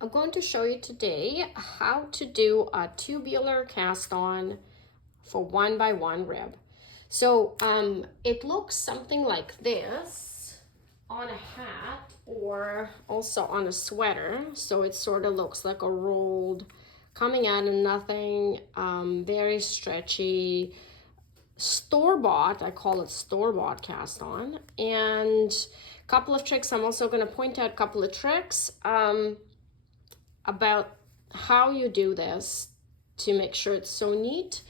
I'm going to show you today how to do a tubular cast on for 1x1 rib. So it looks something like this on a hat or also on a sweater. So it sort of looks like a rolled, coming out of nothing, very stretchy, store-bought. I call it store-bought cast on. And a couple of tricks. I'm also going to point out a couple of tricks about how you do this to make sure it's so neat.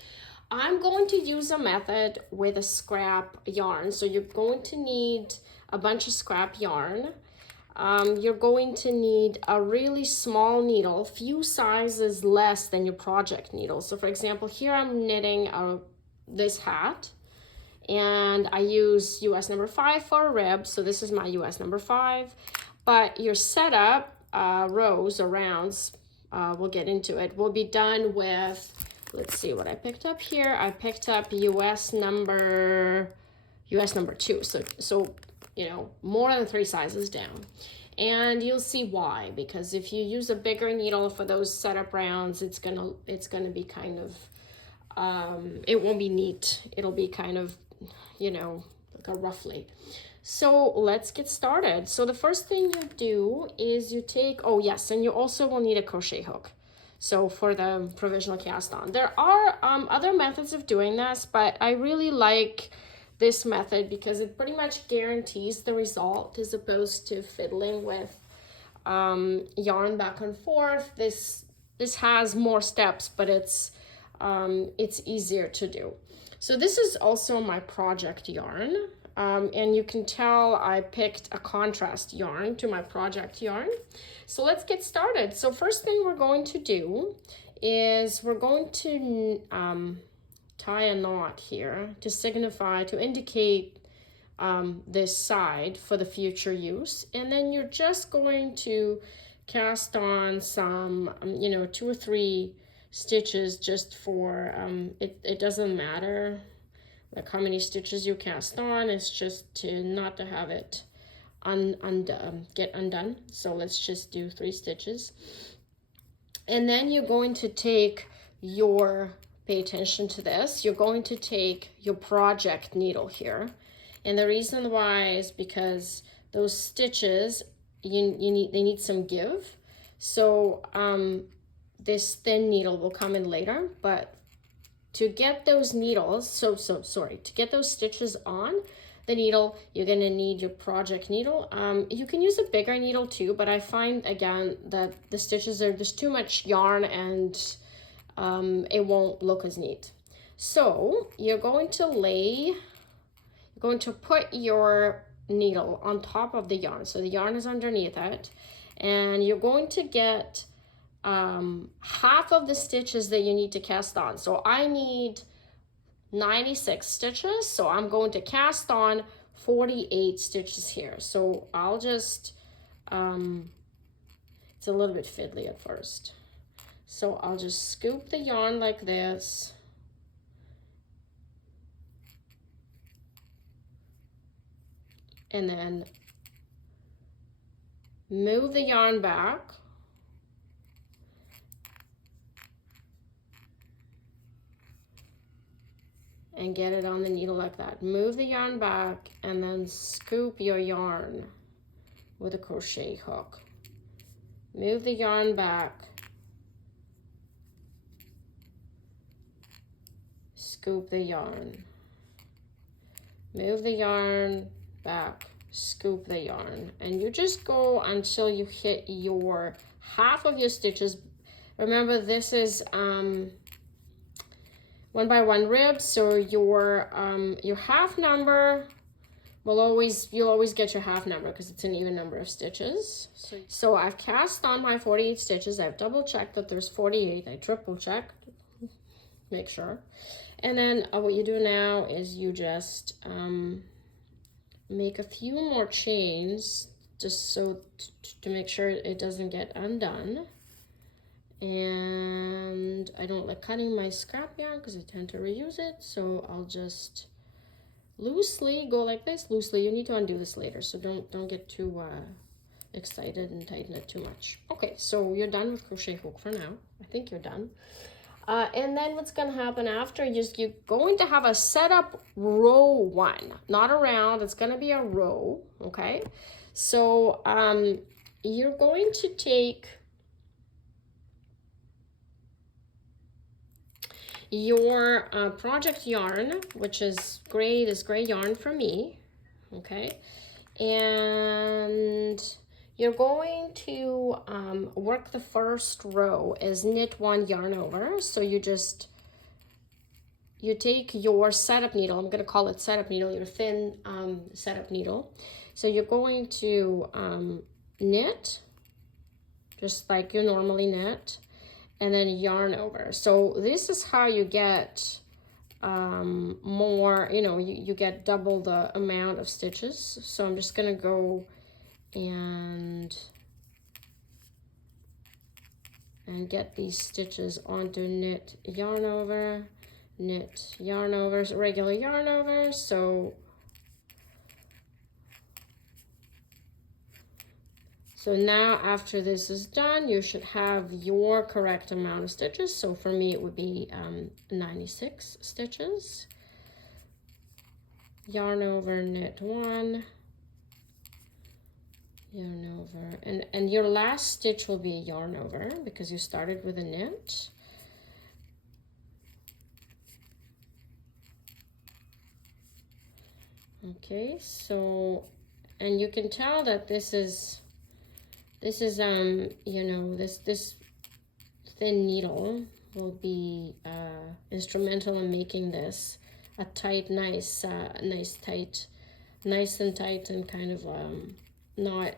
I'm going to use a method with a scrap yarn. So you're going to need a bunch of scrap yarn. You're going to need a really small needle, few sizes less than your project needle. So for example, here I'm knitting this hat, and I use US number 5 for a rib. So this is my US number 5, but your setup rows or rounds, we'll get into it, will be done with, let's see what I picked up here. I picked up US number 2. So you know, more than 3 sizes down. And you'll see why, because if you use a bigger needle for those setup rounds, it's gonna be kind of it won't be neat. It'll be kind of, you know, like a roughly. So let's get started. So the first thing you do is you take, oh yes, and you also will need a crochet hook. So for the provisional cast on, there are other methods of doing this, but I really like this method because it pretty much guarantees the result as opposed to fiddling with yarn back and forth. This has more steps, but it's easier to do. So this is also my project yarn. And you can tell I picked a contrast yarn to my project yarn. So let's get started. So first thing we're going to do is we're going to tie a knot here to signify, to indicate this side for the future use. And then you're just going to cast on some, you know, 2 or 3 stitches just for, it doesn't matter like how many stitches you cast on. It's just to not to have it get undone. So let's just do 3 stitches. And then you're going to take your, pay attention to this, you're going to take your project needle here. And the reason why is because those stitches, they need some give. So this thin needle will come in later, but to get those needles, to get those stitches on the needle, you're gonna need your project needle. You can use a bigger needle too, but I find again that the stitches there's too much yarn and it won't look as neat. So you're going to put your needle on top of the yarn. So the yarn is underneath it, and you're going to get half of the stitches that you need to cast on. So I need 96 stitches, so I'm going to cast on 48 stitches here. So I'll just it's a little bit fiddly at first, so I'll just scoop the yarn like this, and then move the yarn back, and get it on the needle like that. Move the yarn back and then scoop your yarn with a crochet hook. Move the yarn back, scoop the yarn. Move the yarn back, scoop the yarn. And you just go until you hit your half of your stitches. Remember, this is 1x1 ribs, so your half number will you'll always get your half number because it's an even number of stitches. So I've cast on my 48 stitches. I've double checked that there's 48. I triple checked, make sure. And then what you do now is you just make a few more chains just so to make sure it doesn't get undone. And I don't like cutting my scrap yarn because I tend to reuse it, so I'll just loosely go like this. Loosely, you need to undo this later, so don't get too excited and tighten it too much. Okay, so you're done with crochet hook for now. I think you're done. And then what's going to happen after is you're going to have a setup row 1, not a round. It's going to be a row, okay? So you're going to take your project yarn, which is gray, this gray yarn for me, okay? And you're going to work the first row is knit 1 yarn over. So you take your setup needle, I'm going to call it setup needle, your thin setup needle. So you're going to knit just like you normally knit, and then yarn over. So this is how you get more, you know, you get double the amount of stitches. So I'm just going to go and get these stitches onto knit yarn over, regular yarn over. So now after this is done, you should have your correct amount of stitches. So for me it would be 96 stitches. Yarn over, knit 1, yarn over, and your last stitch will be a yarn over because you started with a knit. Okay, so, and you can tell that this is you know, this thin needle will be instrumental in making this a tight, nice and tight, and kind of not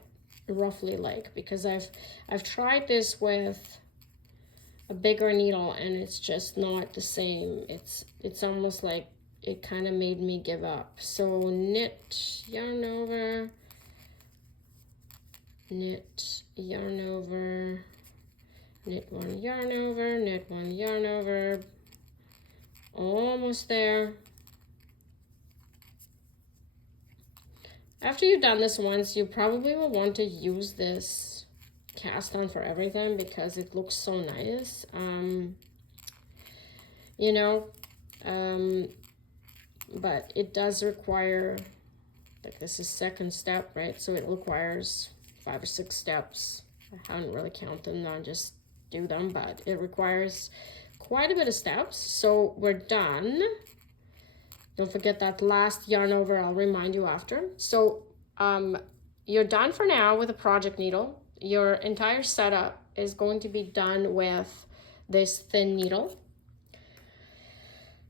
roughly like, because I've tried this with a bigger needle and it's just not the same. It's almost like it kind of made me give up. So knit yarn over, knit yarn over, knit 1 yarn over, knit 1 yarn over, almost there. After you've done this once, you probably will want to use this cast on for everything because it looks so nice. You know, but it does require, like, this is second step, right? So it requires 5 or 6 steps. I haven't really counted them, I'll just do them, but it requires quite a bit of steps. So we're done. Don't forget that last yarn over, I'll remind you after. So you're done for now with a project needle. Your entire setup is going to be done with this thin needle.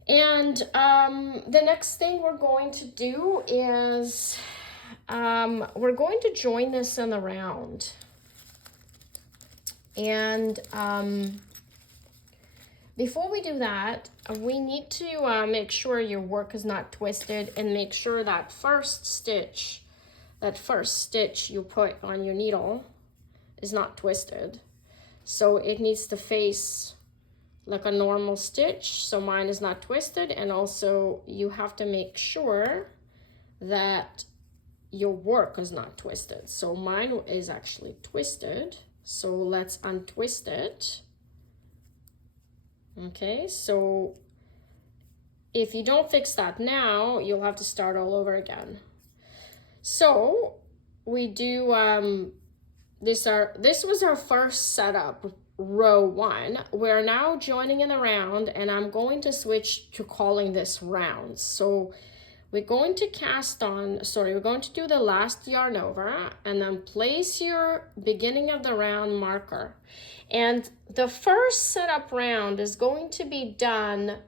And the next thing we're going to do is we're going to join this in the round. And before we do that, we need to make sure your work is not twisted, and make sure that first stitch you put on your needle is not twisted. So it needs to face like a normal stitch, so mine is not twisted. And also you have to make sure that your work is not twisted. So mine is actually twisted, so let's untwist it. Okay, so if you don't fix that now, you'll have to start all over again. So we do this was our first setup, row 1. We're now joining in the round, and I'm going to switch to calling this rounds. So we're going to we're going to do the last yarn over, and then place your beginning of the round marker. And the first setup round is going to be done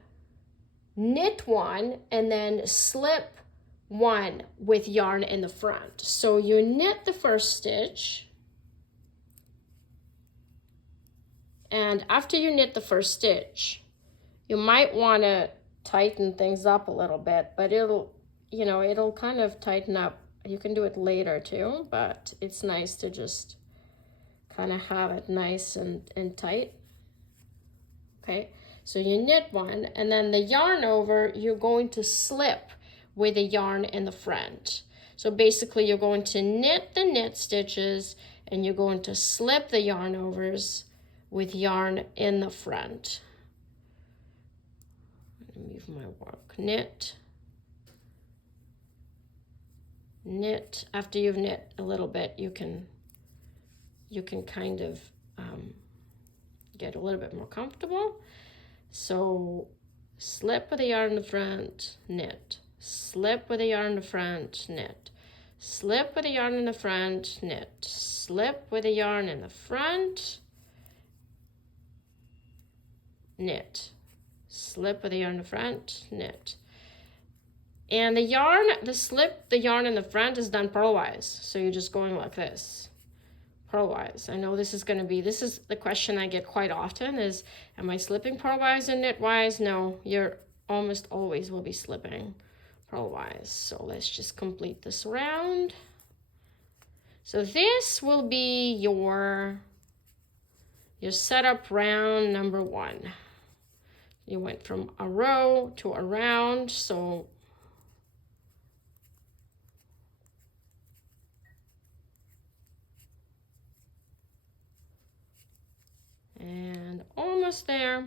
knit 1 and then slip 1 with yarn in the front. So you knit the first stitch, and after you knit the first stitch, you might want to tighten things up a little bit, but it'll kind of tighten up. You can do it later too, but it's nice to just kind of have it nice and tight. Okay, so you knit 1, and then the yarn over, you're going to slip with the yarn in the front. So basically you're going to knit the knit stitches, and you're going to slip the yarn overs with yarn in the front. Move my work. Knit, knit. After you've knit a little bit, you can kind of get a little bit more comfortable. So slip with the yarn in the front, knit, slip with the yarn in the front, knit, slip with the yarn in the front, knit, slip with the yarn in the front, knit, slip with the yarn in the front, knit. And the yarn, the yarn in the front is done purlwise. So you're just going like this, purlwise. I know this is the question I get quite often is, am I slipping purlwise and knitwise? No, you're almost always will be slipping purlwise. So let's just complete this round. So this will be your setup round number 1. You went from a row to a round, so and almost there.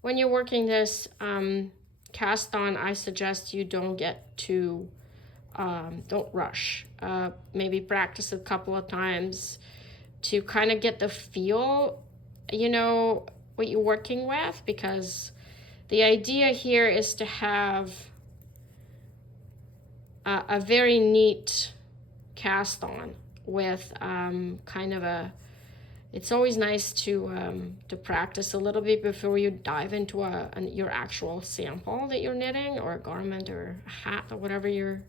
When you're working this cast on, I suggest you don't get too, don't rush. Maybe practice a couple of times to kind of get the feel, you know, what you're working with, because the idea here is to have a very neat cast on with kind of a, it's always nice to practice a little bit before you dive into your actual sample that you're knitting, or a garment or a hat or whatever you're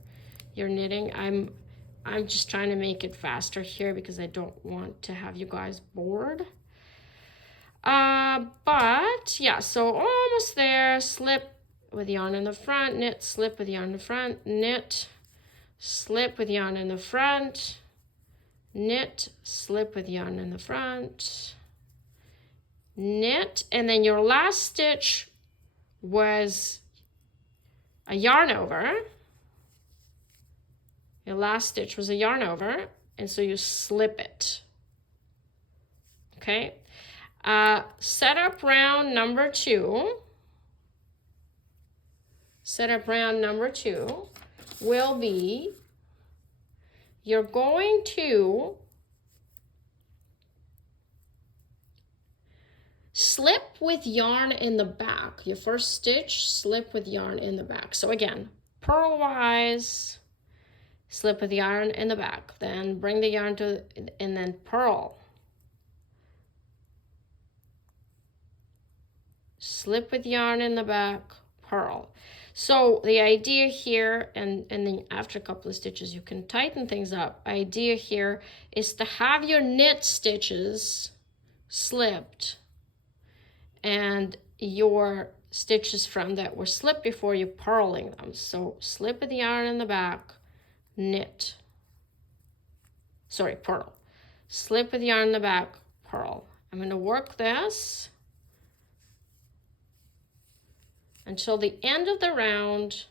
knitting. I'm just trying to make it faster here because I don't want to have you guys bored. But yeah, so almost there. Slip with yarn in the front, knit, slip with yarn in the front, knit, slip with yarn in the front, knit, slip with yarn in the front, knit, and then your last stitch was a yarn over. Your last stitch was a yarn over, and so you slip it. Okay, setup round number 2. Setup round number 2 will be, you're going to slip with yarn in the back. Your first stitch, slip with yarn in the back. So again, purlwise, slip with yarn in the back, then bring the yarn to, and then purl. Slip with yarn in the back, purl. So the idea here, and then after a couple of stitches, you can tighten things up. Idea here is to have your knit stitches slipped and your stitches from that were slipped before you purling them. So slip with the yarn in the back, knit. Sorry, purl. Slip with yarn in the back, purl. I'm going to work this until the end of the round.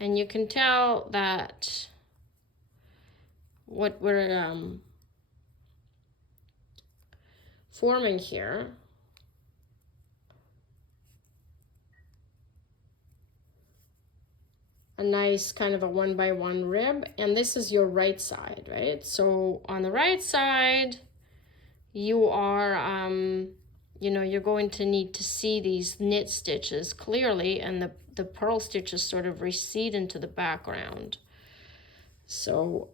And you can tell that what we're forming here a nice kind of a 1x1 rib, and this is your right side, right? So on the right side, you are, you know, you're going to need to see these knit stitches clearly, and the purl stitches sort of recede into the background. So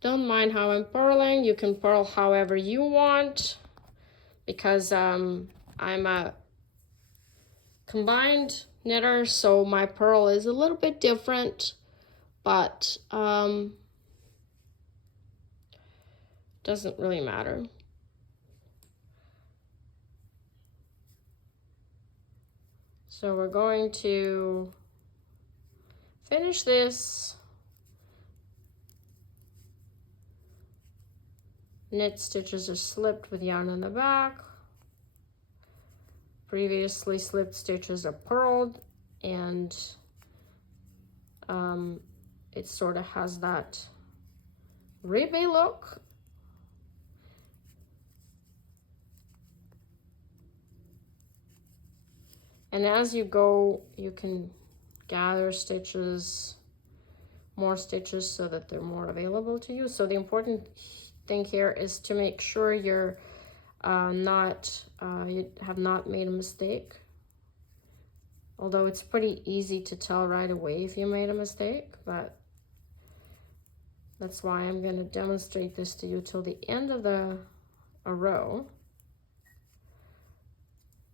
don't mind how I'm purling. You can purl however you want, because I'm a combined knitter, so my purl is a little bit different, but doesn't really matter. So we're going to finish this knit stitches are slipped with yarn in the back. Previously slipped stitches are purled, and it sort of has that ribby look. And as you go, you can gather stitches, more stitches, so that they're more available to you. So the important thing here is to make sure you're you have not made a mistake. Although it's pretty easy to tell right away if you made a mistake, but that's why I'm going to demonstrate this to you till the end of a row.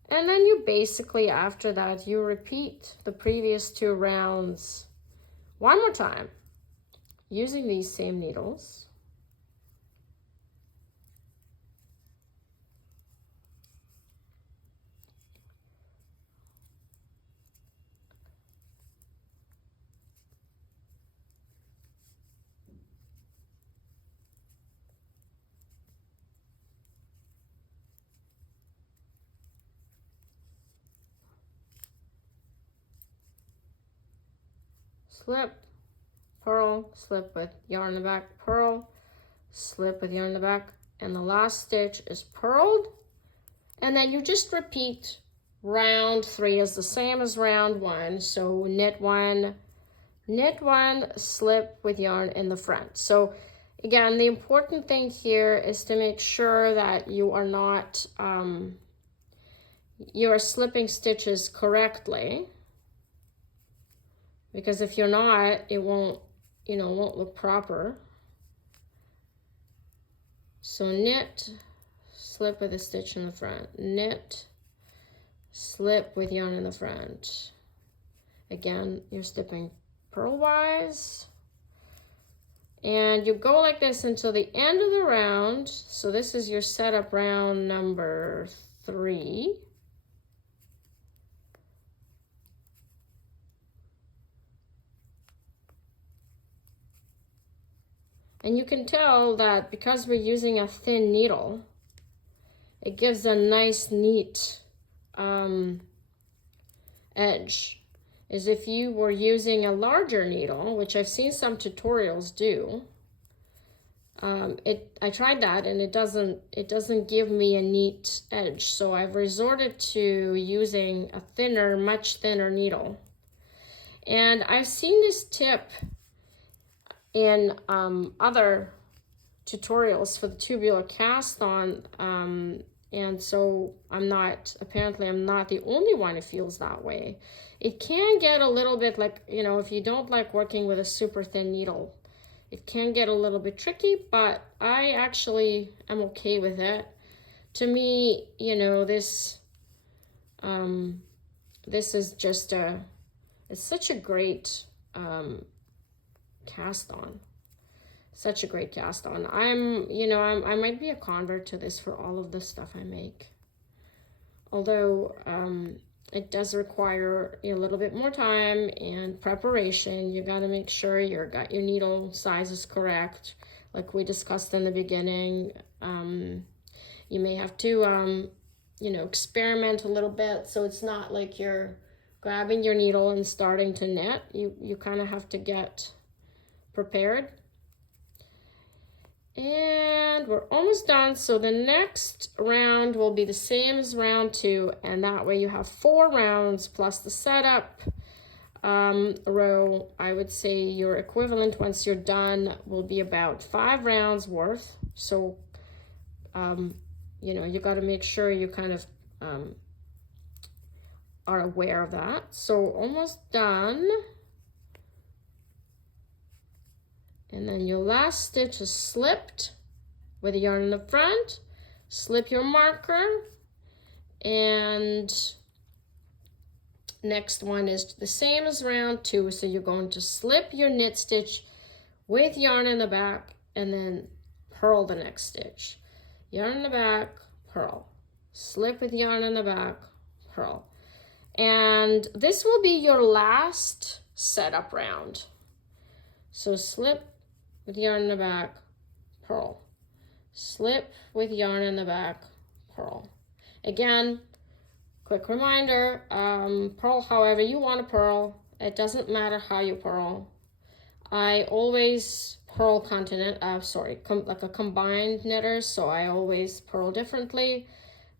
And then you basically, after that, you repeat the previous 2 rounds one more time using these same needles. Slip, purl, slip with yarn in the back, purl, slip with yarn in the back, and the last stitch is purled. And then you just repeat round 3 is the same as round 1. So knit 1, slip with yarn in the front. So again, the important thing here is to make sure that you are not, you are slipping stitches correctly. Because if you're not, it won't, won't look proper. So knit, slip with a stitch in the front, knit, slip with yarn in the front. Again, you're slipping purlwise. And you go like this until the end of the round. So this is your setup round number 3. And you can tell that because we're using a thin needle, it gives a nice, neat edge. As if you were using a larger needle, which I've seen some tutorials do. I tried that and it doesn't give me a neat edge. So I've resorted to using a thinner, much thinner needle. And I've seen this tip in other tutorials for the tubular cast on, and so apparently I'm not the only one who feels that way. It can get a little bit like, if you don't like working with a super thin needle, it can get a little bit tricky, but I actually am okay with it. To me, this is just it's such a great cast on. Such a great cast on. I might be a convert to this for all of the stuff I make. Although it does require a little bit more time and preparation. You got to make sure your needle size is correct, like we discussed in the beginning. You may have to experiment a little bit, so it's not like you're grabbing your needle and starting to knit. You kind of have to get prepared. And we're almost done. So the next round will be the same as round 2, and that way you have 4 rounds plus the setup row. I would say your equivalent once you're done will be about 5 rounds worth. So you got to make sure you kind of are aware of that. So almost done. And then your last stitch is slipped with the yarn in the front. Slip your marker, and next one is the same as round 2. So you're going to slip your knit stitch with yarn in the back and then purl the next stitch. Yarn in the back, purl. Slip with yarn in the back, purl. And this will be your last setup round. So slip with yarn in the back, purl. slip with yarn in the back, purl. Again, quick reminder, purl however you want to purl. It doesn't matter how you purl. I always purl like a combined knitter, so I always purl differently.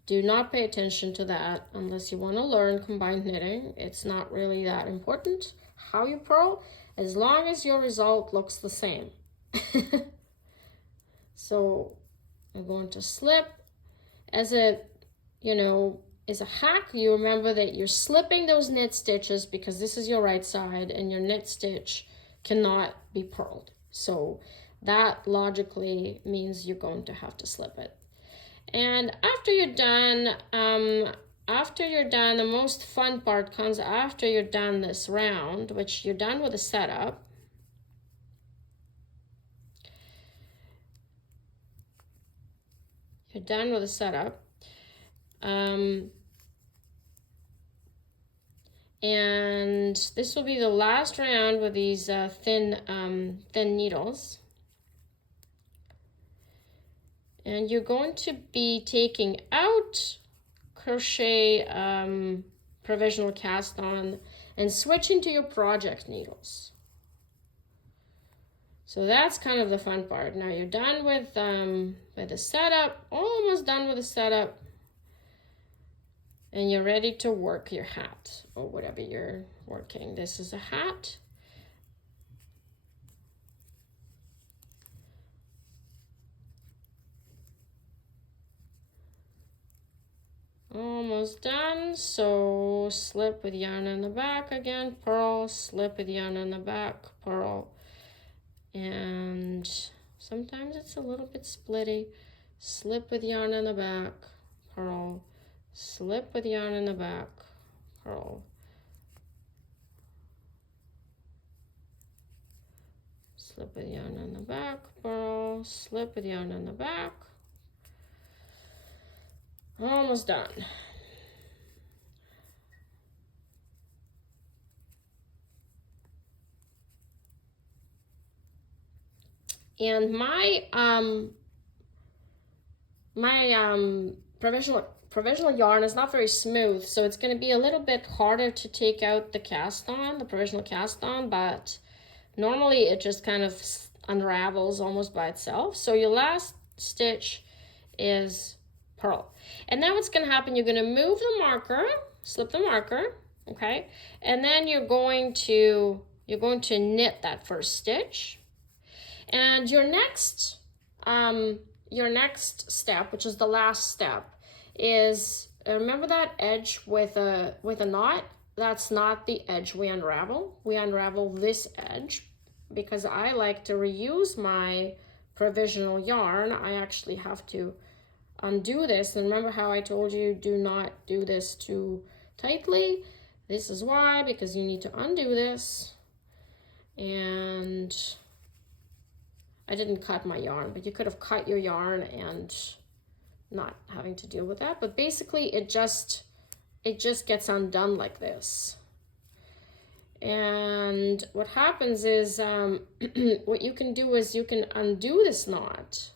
Do not pay attention to that unless you want to learn combined knitting. It's not really that important how you purl, as long as your result looks the same. So I'm going to slip. As a hack, you remember that you're slipping those knit stitches because this is your right side and your knit stitch cannot be purled. So that logically means you're going to have to slip it. And after you're done, the most fun part comes after you're done this round, which you're done with the setup. You're done with the setup. And this will be the last round with these thin needles. And you're going to be taking out crochet provisional cast on and switching to your project needles. So that's kind of the fun part. Now you're done with the setup, almost done with the setup, and you're ready to work your hat or whatever you're working. This is a hat. Almost done. So slip with yarn in the back again, purl, slip with yarn in the back, purl. And sometimes it's a little bit splitty. Slip with yarn in the back, purl, slip with yarn in the back, purl. Slip with yarn in the back, purl, slip with yarn in the back. Almost done. And my provisional yarn is not very smooth, so it's going to be a little bit harder to take out the cast on, the provisional cast on, but normally it just kind of unravels almost by itself. So your last stitch is purl. And then what's going to happen, you're going to move the marker, slip the marker, okay? And then you're going to knit that first stitch. And your next step, which is the last step, is remember that edge with a knot? That's not the edge we unravel. We unravel this edge because I like to reuse my provisional yarn. I actually have to undo this. And remember how I told you do not do this too tightly? This is why, because you need to undo this. And I didn't cut my yarn, but you could have cut your yarn and not having to deal with that. But basically it just gets undone like this. And what happens is what you can do is you can undo this knot.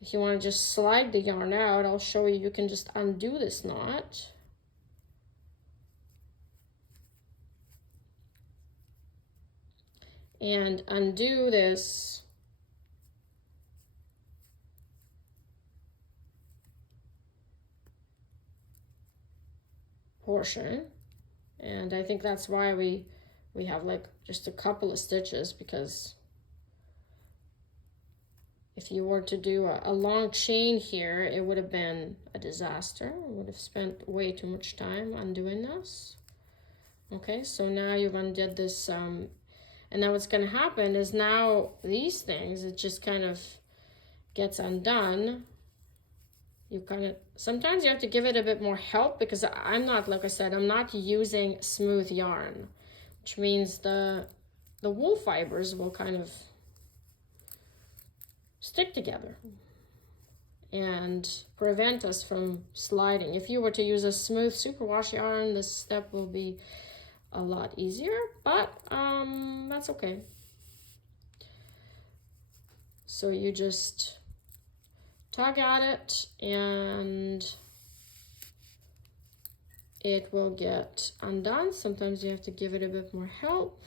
If you want to just slide the yarn out, I'll show you, you can just undo this knot. And undo this portion. And I think that's why we have like just a couple of stitches, because if you were to do a long chain here, it would have been a disaster. I would have spent way too much time undoing this. Okay, so now you've undid this, and now what's going to happen is now these things, it just kind of gets undone. You sometimes you have to give it a bit more help, because I'm not, like I said, I'm not using smooth yarn, which means the wool fibers will kind of stick together and prevent us from sliding. If you were to use a smooth superwash yarn, this step will be a lot easier, but that's okay. So you just tug at it and it will get undone. Sometimes you have to give it a bit more help.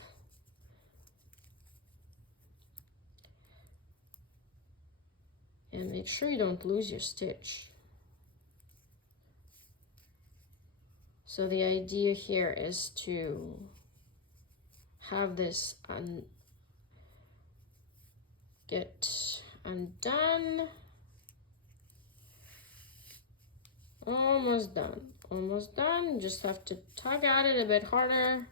And make sure you don't lose your stitch. So the idea here is to have this get undone. Almost done. Almost done. You just have to tug at it a bit harder.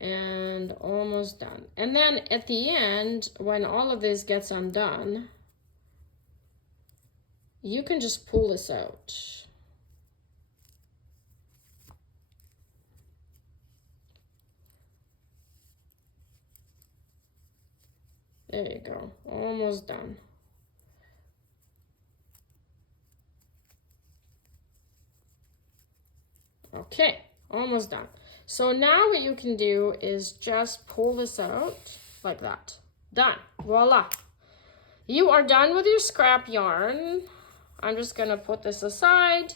And almost done. And then at the end, when all of this gets undone, you can just pull this out. There you go, almost done. Okay, almost done. So now what you can do is just pull this out like that. Done, voila. You are done with your scrap yarn. I'm just gonna put this aside.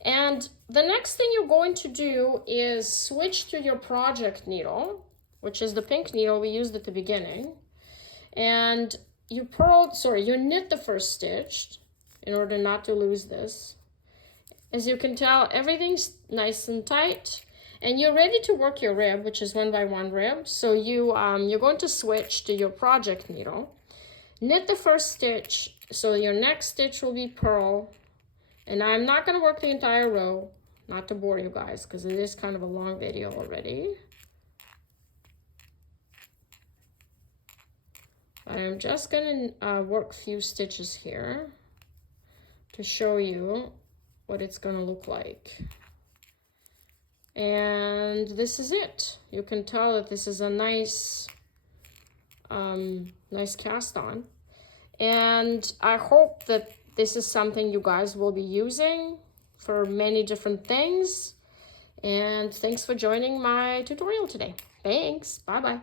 And the next thing you're going to do is switch to your project needle, which is the pink needle we used at the beginning. And you knit the first stitch in order not to lose this. As you can tell, everything's nice and tight, and you're ready to work your rib, which is 1x1 rib. So you're going to switch to your project needle, knit the first stitch. So your next stitch will be purl, and I'm not going to work the entire row, not to bore you guys, because it is kind of a long video already. I'm just going to work a few stitches here to show you what it's going to look like. And this is it. You can tell that this is a nice cast on. And I hope that this is something you guys will be using for many different things. And thanks for joining my tutorial today. Thanks. Bye-bye.